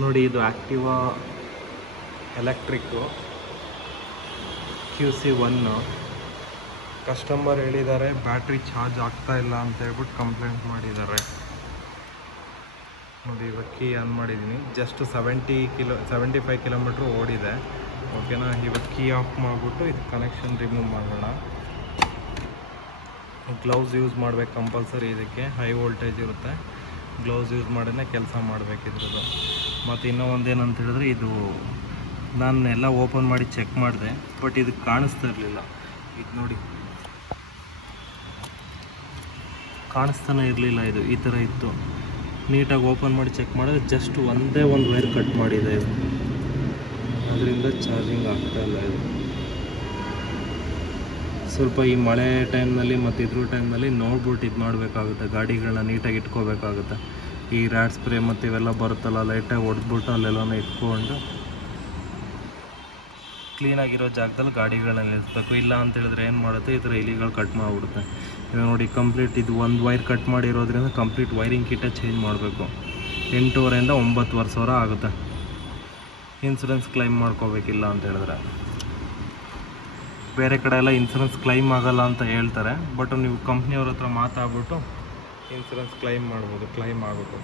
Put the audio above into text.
ನೋಡಿ ಇದು Activa electric QC1. Customer ಹೇಳಿದ್ದಾರೆ ಬ್ಯಾಟ್ರಿ ಚಾರ್ಜ್ ಆಗ್ತಾ ಇಲ್ಲ ಅಂತ ಹೇಳ್ಬಿಟ್ಟು ಕಂಪ್ಲೇಂಟ್ ಮಾಡಿದ್ದಾರೆ. ನೋಡಿ ಇವಾಗ ಕೀ ಆನ್ ಮಾಡಿದ್ದೀನಿ. ಜಸ್ಟ್ 75 ಕಿಲೋಮೀಟ್ರ್ ಓಡಿದೆ. ಓಕೆನಾ, ಇವಾಗ ಕೀ ಆಫ್ ಮಾಡಿಬಿಟ್ಟು ಇದು ಕನೆಕ್ಷನ್ ರಿಮೂವ್ ಮಾಡೋಣ. ಗ್ಲೌಸ್ ಯೂಸ್ ಮಾಡಬೇಕು ಕಂಪಲ್ಸರಿ. ಇದಕ್ಕೆ ಹೈ ವೋಲ್ಟೇಜ್ ಇರುತ್ತೆ, ಗ್ಲೌಸ್ ಯೂಸ್ ಮಾಡಿದ್ರೆ ಕೆಲಸ ಮಾಡಬೇಕಿದ್ರದ್ದು. ಮತ್ತು ಇನ್ನೂ ಒಂದೇನಂತ ಹೇಳಿದ್ರೆ, ಇದು ನಾನು ಎಲ್ಲ ಓಪನ್ ಮಾಡಿ ಚೆಕ್ ಮಾಡಿದೆ, ಬಟ್ ಇದು ಕಾಣಿಸ್ತಾ ಇರಲಿಲ್ಲ. ಇದು ನೋಡಿ, ಕಾಣಿಸ್ತಾನೆ ಇರಲಿಲ್ಲ. ಇದು ಈ ಥರ ಇತ್ತು. ನೀಟಾಗಿ ಓಪನ್ ಮಾಡಿ ಚೆಕ್ ಮಾಡಿದ್ರೆ ಜಸ್ಟ್ ಒಂದೇ ಒಂದು ವೈರ್ ಕಟ್ ಮಾಡಿದೆ ಇದು, ಅದರಿಂದ ಚಾರ್ಜಿಂಗ್ ಆಗ್ತಾಯಿಲ್ಲ. ಇದು ಸ್ವಲ್ಪ ಈ ಮಳೆ ಟೈಮ್ನಲ್ಲಿ ಮತ್ತು ಇದ್ರ ಟೈಮ್ನಲ್ಲಿ ನೋಡ್ಬಿಟ್ಟು ಇದು ಮಾಡಬೇಕಾಗುತ್ತೆ. ಗಾಡಿಗಳನ್ನ ನೀಟಾಗಿ ಇಟ್ಕೋಬೇಕಾಗುತ್ತೆ. ಈ ರ್ಯಾಟ್ ಸ್ಪ್ರೇ ಮತ್ತು ಇವೆಲ್ಲ ಬರುತ್ತಲ್ಲ, ಲೈಟಾಗಿ ಹೊಡೆದ್ಬಿಟ್ಟು ಅಲ್ಲೆಲ್ಲನೂ ಇಟ್ಕೊಂಡು ಕ್ಲೀನಾಗಿರೋ ಜಾಗದಲ್ಲಿ ಗಾಡಿಗಳನ್ನ ನಿಲ್ಲಿಸ್ಬೇಕು. ಇಲ್ಲ ಅಂತ ಹೇಳಿದ್ರೆ ಏನು ಮಾಡುತ್ತೆ, ಈ ಥರ ಇಲಿಗಳು ಕಟ್ ಮಾಡಿಬಿಡುತ್ತೆ. ಇವಾಗ ನೋಡಿ, ಕಂಪ್ಲೀಟ್ ಇದು ಒಂದು ವೈರ್ ಕಟ್ ಮಾಡಿರೋದ್ರಿಂದ ಕಂಪ್ಲೀಟ್ ವೈರಿಂಗ್ ಕಿಟ್ಟೇ ಚೇಂಜ್ ಮಾಡಬೇಕು. 8,500 9,500 ಆಗುತ್ತೆ. ಇನ್ಸೂರೆನ್ಸ್ ಕ್ಲೈಮ್ ಮಾಡ್ಕೋಬೇಕಿಲ್ಲ ಅಂತ ಹೇಳಿದ್ರೆ. ಬೇರೆ ಕಡೆ ಎಲ್ಲ ಇನ್ಸೂರೆನ್ಸ್ ಕ್ಲೈಮ್ ಆಗೋಲ್ಲ ಅಂತ ಹೇಳ್ತಾರೆ, ಬಟ್ ನೀವು ಕಂಪ್ನಿಯವ್ರ ಹತ್ರ ಮಾತಾಡ್ಬಿಟ್ಟು ಇನ್ಸೂರೆನ್ಸ್ ಕ್ಲೈಮ್ ಮಾಡ್ಬೋದು, ಕ್ಲೈಮ್ ಆಗುತ್ತೆ.